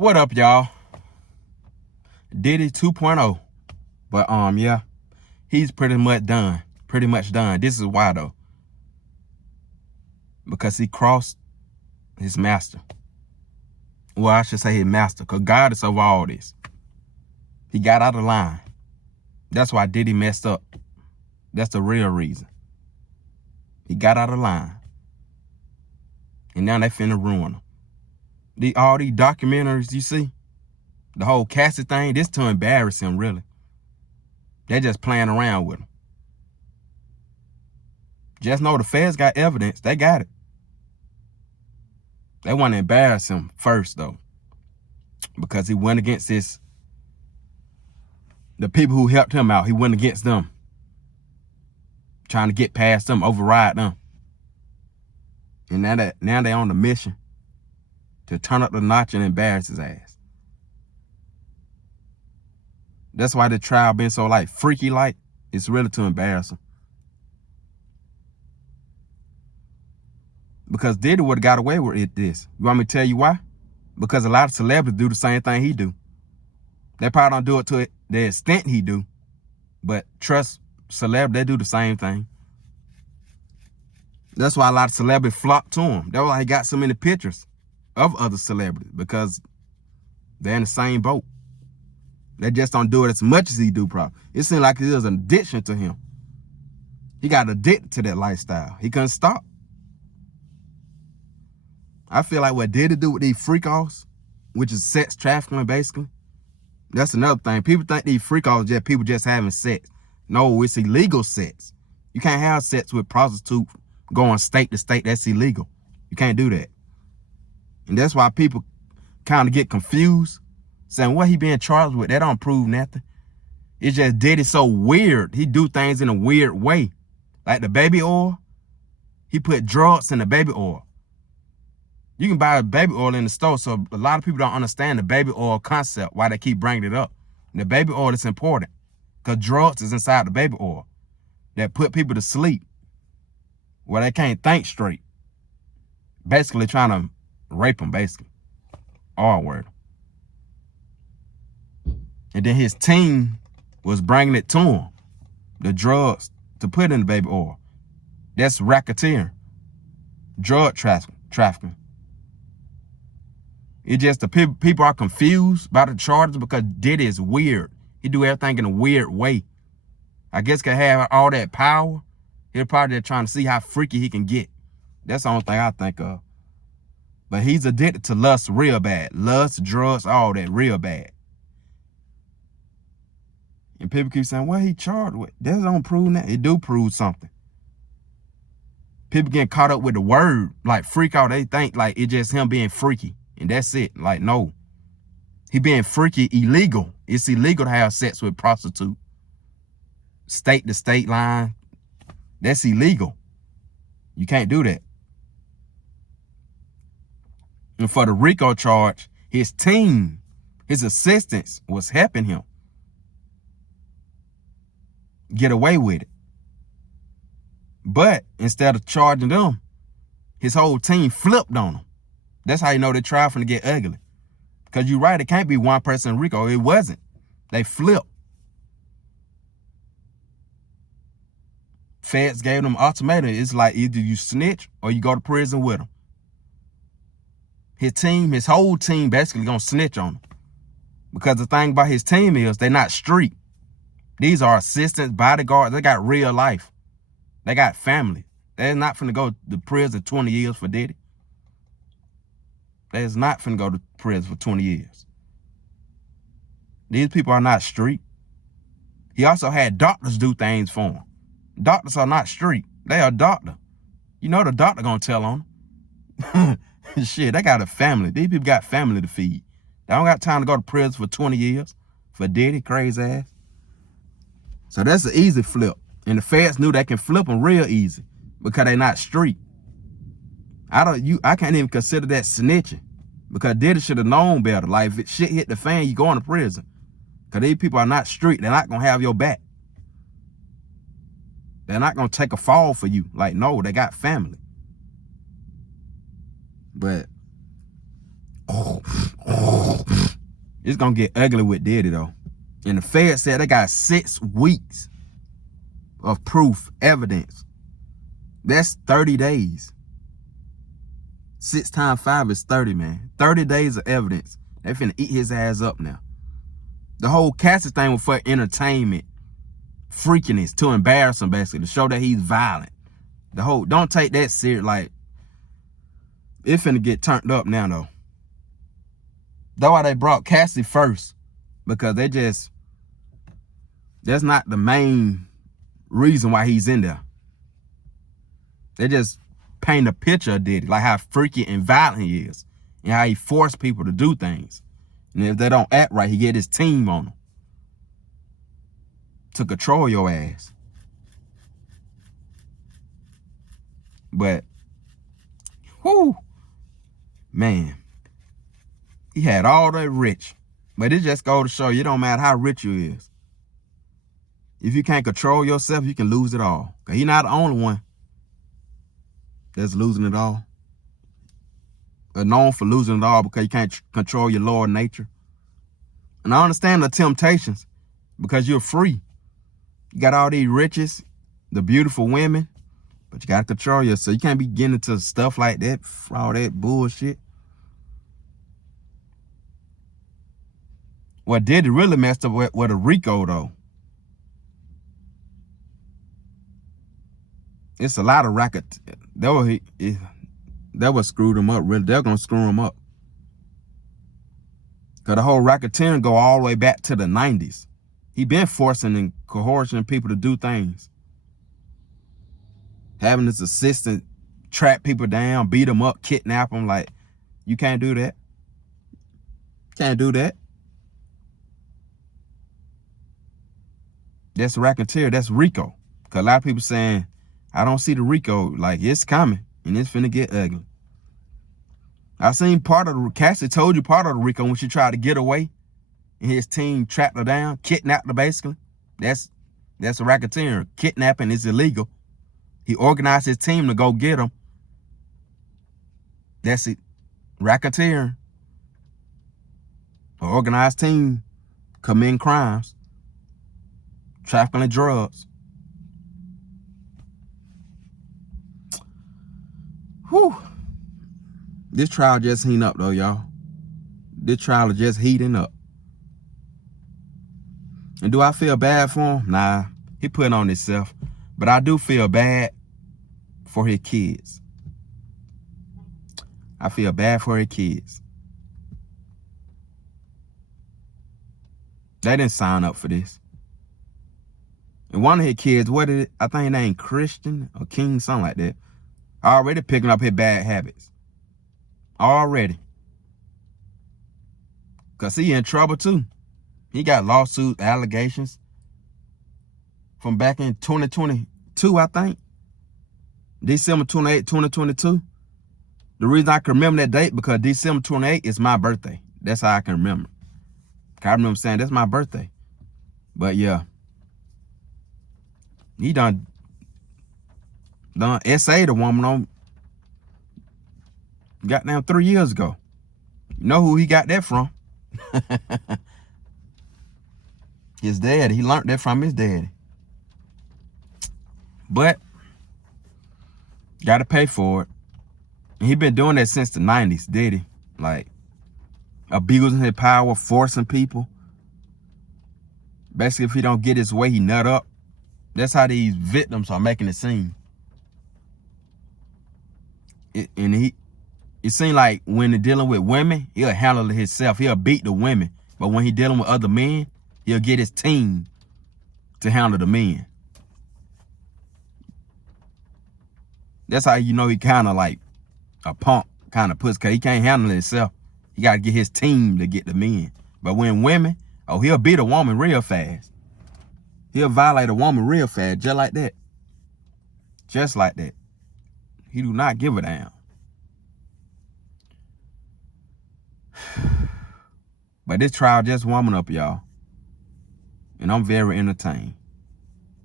What up, y'all? Diddy 2.0. But yeah, he's pretty much done. This is why though. Because he crossed his master. Well, I should say his master, because God is over all this. He got out of line. That's why Diddy messed up. That's the real reason. He got out of line. And now they finna ruin him. All these documentaries you see, the whole Cassie thing, this to embarrass him, really. They're just playing around with him. Just know the feds got evidence. They got it. They want to embarrass him first, though, because he went against the people who helped him out. He went against them, trying to get past them, override them. And now they're on the mission to turn up the notch and embarrass his ass. That's why the trial been so freaky. It's really to embarrass him. Because Diddy would have got away with this. You want me to tell you why? Because a lot of celebrities do the same thing he do. They probably don't do it to the extent he do. But trust celebrities, they do the same thing. That's why a lot of celebrities flock to him. That's why he got so many pictures of other celebrities, because they're in the same boat. They just don't do it as much as he do, probably. It seems like it is an addiction to him. He got addicted to that lifestyle. He couldn't stop. I feel like what Diddy do with these freak-offs, which is sex trafficking, basically, that's another thing. People think these freak-offs just people just having sex. No, it's illegal sex. You can't have sex with prostitutes going state to state. That's illegal. You can't do that. And that's why people kind of get confused, saying what he being charged with. That don't prove nothing. It's just Diddy so weird. He do things in a weird way. Like the baby oil, he put drugs in the baby oil. You can buy baby oil in the store, so a lot of people don't understand the baby oil concept, why they keep bringing it up. And the baby oil is important because drugs is inside the baby oil that put people to sleep where they can't think straight. Basically trying to rape them, basically. R word. And then his team was bringing it to him, the drugs to put in the baby oil. That's racketeering, drug trafficking. It's just the people are confused about the charges because Diddy is weird. He do everything in a weird way. I guess could have all that power. He'll probably just trying to see how freaky he can get. That's the only thing I think of. But he's addicted to lust real bad. Lust, drugs, all that real bad. And people keep saying, what he charged with? That don't prove that. It do prove something. People getting caught up with the word, like freak out. They think like it's just him being freaky. And that's it. Like, no. He being freaky illegal. It's illegal to have sex with prostitute. State to state line. That's illegal. You can't do that. And for the RICO charge, his team, his assistants was helping him get away with it. But instead of charging them, his whole team flipped on him. That's how you know they tried to get ugly. Because you're right, it can't be one person in RICO. It wasn't. They flipped. Feds gave them ultimatum. It's like either you snitch or you go to prison with them. His team, his whole team basically gonna snitch on him. Because the thing about his team is they're not street. These are assistants, bodyguards. They got real life. They got family. They're not finna go to prison 20 years for Diddy. They're not finna go to prison for 20 years. These people are not street. He also had doctors do things for him. Doctors are not street. They are doctor. You know the doctor gonna tell on them. Shit, they got a family. These people got family to feed. They don't got time to go to prison for 20 years for Diddy, crazy ass. So that's an easy flip. And the feds knew they can flip them real easy because they not street. I can't even consider that snitching because Diddy should have known better. Like if shit hit the fan, you going to prison. Because these people are not street. They're not going to have your back. They're not going to take a fall for you. Like, no, they got family. But, It's gonna get ugly with Diddy though. And the Fed said they got 6 weeks of proof, evidence. That's 30 days. 6 times 5 is 30, man. 30 days of evidence. They finna eat his ass up now. The whole Cassie thing was for entertainment, freakiness, to embarrass him basically, to show that he's violent. The whole, don't take that serious. Like, it finna get turned up now though. That's why they brought Cassie first, because that's not the main reason why he's in there. They just paint a picture of Diddy, like how freaky and violent he is, and how he forced people to do things. And if they don't act right, he get his team on them to control your ass. But, whoo, man, he had all that rich. But it just goes to show you, it don't matter how rich you is. If you can't control yourself, you can lose it all. Because he's not the only one that's losing it all. Or known for losing it all because you can't control your lower nature. And I understand the temptations because you're free. You got all these riches, the beautiful women, but you got to control yourself. You can't be getting into stuff like that, all that bullshit. What Diddy really messed up with a Rico, though. It's a lot of racket. That was screwed him up, really. They're going to screw him up. Because the whole racketeering go all the way back to the 90s. He been forcing and coercing people to do things. Having his assistant trap people down, beat them up, kidnap them. Like, you can't do that. Can't do that. That's racketeer. That's Rico. Because a lot of people saying, I don't see the Rico. Like, it's coming. And it's finna get ugly. I seen part of the, Cassie told you part of the Rico when she tried to get away. And his team trapped her down, kidnapped her basically. That's a racketeer. Kidnapping is illegal. He organized his team to go get him. That's it. Racketeer. An organized team committing crimes. Trafficking of drugs. Whew. This trial just heating up though, y'all. This trial is just heating up. And do I feel bad for him? Nah, he putting on himself. But I do feel bad for his kids. I feel bad for his kids. They didn't sign up for this. And one of his kids, what is it? I think his name Christian or King, something like that. Already picking up his bad habits. Already. Because he in trouble too. He got lawsuit allegations from back in 2022, I think. December 28, 2022. The reason I can remember that date because December 28 is my birthday. That's how I can remember. I remember saying that's my birthday. But yeah. He done essayed a woman on goddamn 3 years ago. You know who he got that from? His daddy. He learned that from his daddy. But gotta pay for it. And he been doing that since the 90s, did he? Like abusing his power, forcing people. Basically, if he don't get his way, he nut up. That's how these victims are making it seem. It seems like when they're dealing with women, he'll handle it himself. He'll beat the women. But when he's dealing with other men, he'll get his team to handle the men. That's how you know he kind of like a punk kind of pussy, because he can't handle it himself. He got to get his team to get the men. But when women, oh, he'll beat a woman real fast. He'll violate a woman real fast, just like that. Just like that. He do not give a damn. But this trial just warming up, y'all. And I'm very entertained.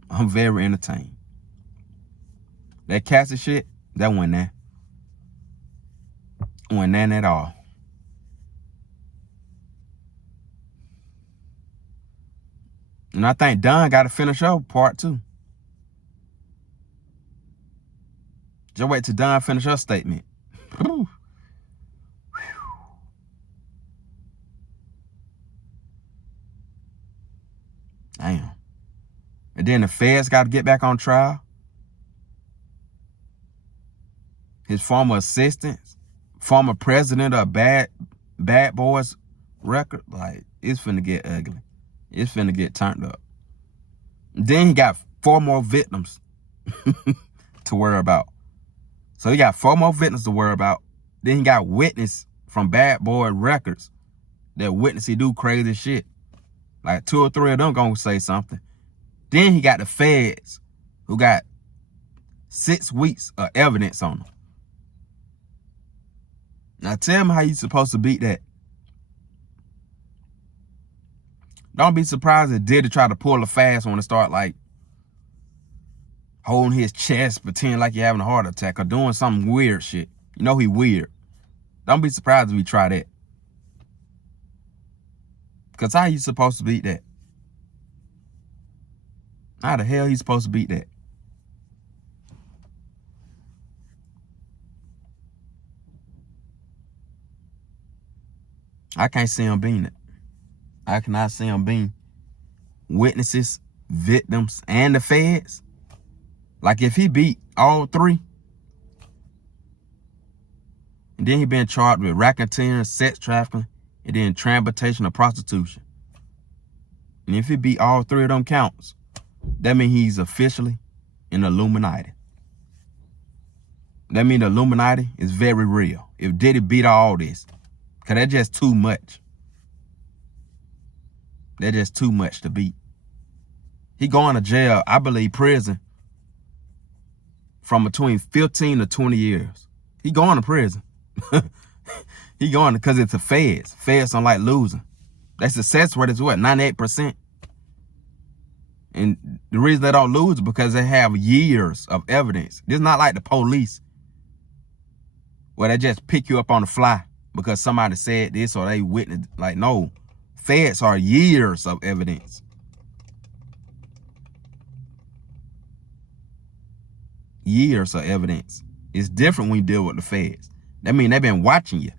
I'm very entertained. That Cassie shit, that wasn't there. Wasn't there at all. And I think Dunn got to finish up part 2. Just wait till Dunn finish her statement. Damn. And then the feds got to get back on trial. His former assistants, former president of Bad Boys record, like, it's finna get ugly. It's finna get turned up. And then he got 4 more victims to worry about. So he got 4 more victims to worry about. Then he got witness from Bad Boy Records that witness he do crazy shit. Like 2 or 3 of them gonna say something. Then he got the feds who got 6 weeks of evidence on him. Now tell me how you supposed to beat that. Don't be surprised if Diddy try to pull a fast one and start like holding his chest, pretending like you're having a heart attack or doing some weird shit. You know he weird. Don't be surprised if we try that. Because how you supposed to beat that? How the hell he supposed to beat that? I can't see him beating it. I cannot see him beating witnesses, victims, and the feds. Like if he beat all 3, and then he been charged with racketeering, sex trafficking, and then transportation of prostitution. And if he beat all 3 of them counts, that means he's officially an Illuminati. That means the Illuminati is very real. If Diddy beat all this, because that's just too much. That's just too much to beat. He going to jail, I believe prison, from between 15 to 20 years. He going to prison. He going because it's the feds. Feds don't like losing. Their success rate is what, 98%? And the reason they don't lose is because they have years of evidence. This is not like the police, where they just pick you up on the fly because somebody said this or they witnessed. Like, no. Feds are years of evidence. Years of evidence. It's different when you deal with the feds. That means they've been watching you.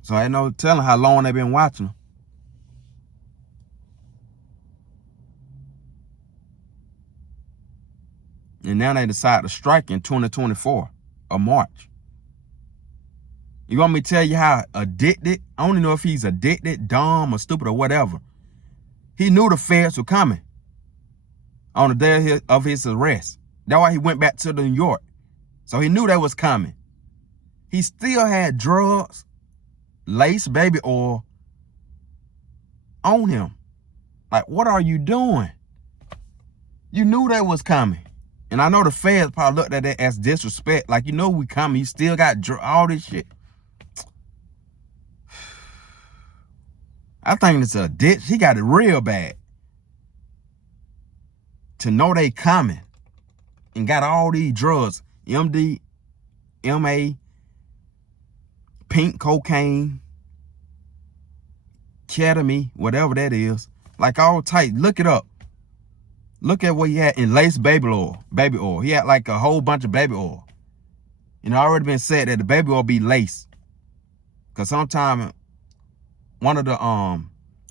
So I ain't no telling how long they've been watching them. And now they decide to strike in 2024 or March. You want me to tell you how addicted? I don't know if he's addicted, dumb, or stupid, or whatever. He knew the feds were coming on the day of his arrest. That's why he went back to New York. So he knew that was coming. He still had drugs, lace, baby oil on him. Like, what are you doing? You knew that was coming. And I know the feds probably looked at that as disrespect. Like, you know we coming. You still got all this shit. I think it's a ditch. He got it real bad. To know they coming and got all these drugs, MD, MA, pink cocaine, ketamine, whatever that is. Like all tight. Look it up. Look at what he had in lace baby oil. Baby oil. He had like a whole bunch of baby oil. And it already been said that the baby oil be lace. Because sometimes one of the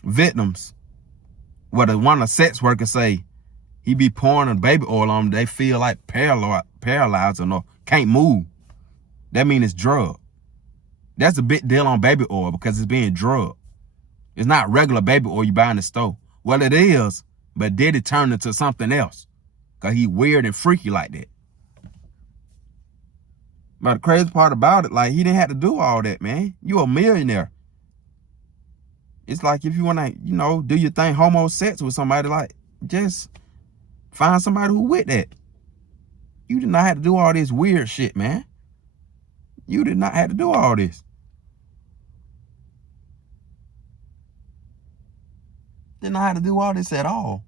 victims, one of the sex workers say he be pouring the baby oil on them, they feel like paralyzed or can't move. That means it's drug. That's a big deal on baby oil because it's being drugged. It's not regular baby oil you buy in the store. Well, it is, but Diddy turned into something else because he weird and freaky like that. But the crazy part about it, like, he didn't have to do all that, man. You a millionaire. It's like if you want to, do your thing, homo sex with somebody, like, just find somebody who with that. You did not have to do all this weird shit, man. You did not have to do all this. Did not have to do all this at all.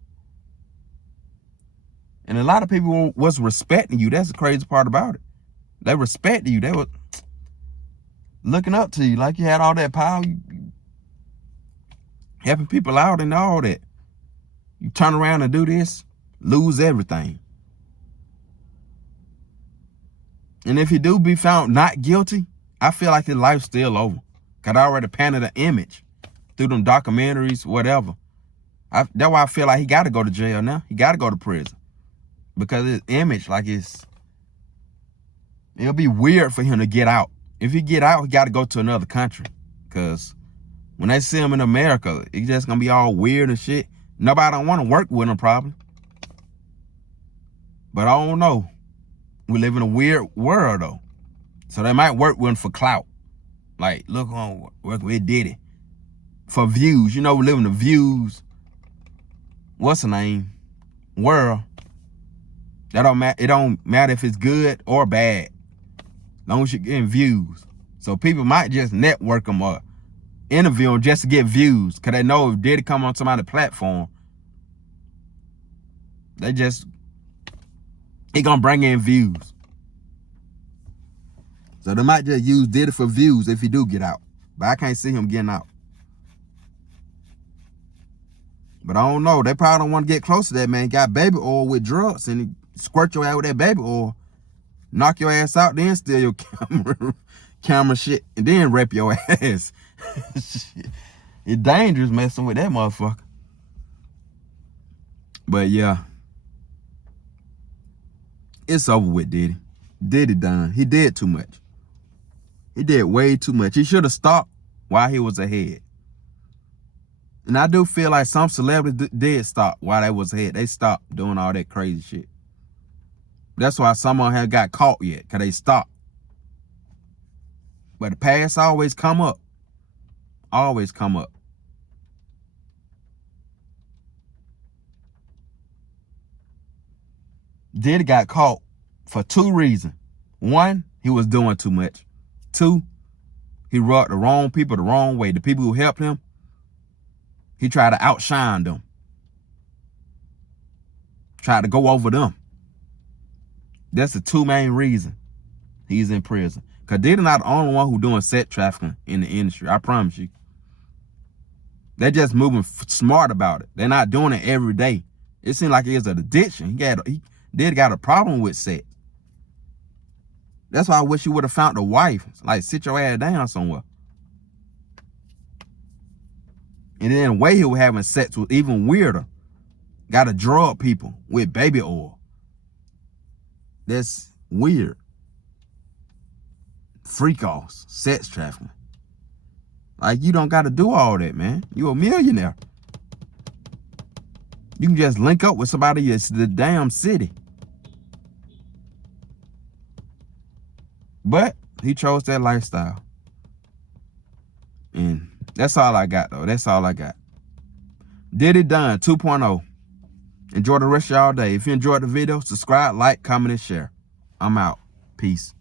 And a lot of people was respecting you. That's the crazy part about it. They respected you. They were looking up to you like you had all that power. helping people out and all that. You turn around and do this, lose everything. And if he do be found not guilty, I feel like his life's still over. Cause I already painted an image through them documentaries, whatever. That's why I feel like he got to go to jail now. He got to go to prison. Because his image, like it'll be weird for him to get out. If he get out, he got to go to another country. Because when they see him in America, it's just going to be all weird and shit. Nobody don't want to work with him probably. But I don't know. We live in a weird world though. So they might work with him for clout. Like, look on, work with Diddy. For views. You know, we live in the views. What's the name? World. That don't matter. It don't matter if it's good or bad. As long as you're getting views. So people might just network them or interview them just to get views. Because they know if Diddy come on somebody's platform, he gonna bring in views. So they might just use Diddy for views if he do get out. But I can't see him getting out. But I don't know. They probably don't want to get close to that man. He got baby oil with drugs and he squirt your ass with that baby oil, knock your ass out, then steal your camera shit, and then rep your ass. It's dangerous messing with that motherfucker. But yeah. It's over with Diddy. Diddy done. He did too much. He did way too much. He should have stopped while he was ahead. And I do feel like some celebrities did stop while they was ahead. They stopped doing all that crazy shit. That's why someone had got caught yet, because they stopped. But the past always come up. Always come up. Diddy got caught for two reasons. One, he was doing too much. Two, he rubbed the wrong people the wrong way. The people who helped him, he tried to outshine them. Tried to go over them. That's the two main reasons he's in prison. Because Diddy not the only one who doing sex trafficking in the industry. I promise you. They're just moving smart about it. They're not doing it every day. It seems like it's an addiction. He Diddy got a problem with sex. That's why I wish you would have found a wife. Like, sit your ass down somewhere. And then the way he was having sex was even weirder. Got to drug people with baby oil. That's weird. Freak-offs, sex trafficking. Like, you don't got to do all that, man. You a millionaire. You can just link up with somebody that's the damn city. But he chose that lifestyle. And that's all I got, though. That's all I got. Diddy Done 2.0. Enjoy the rest of y'all day. If you enjoyed the video, subscribe, like, comment, and share. I'm out. Peace.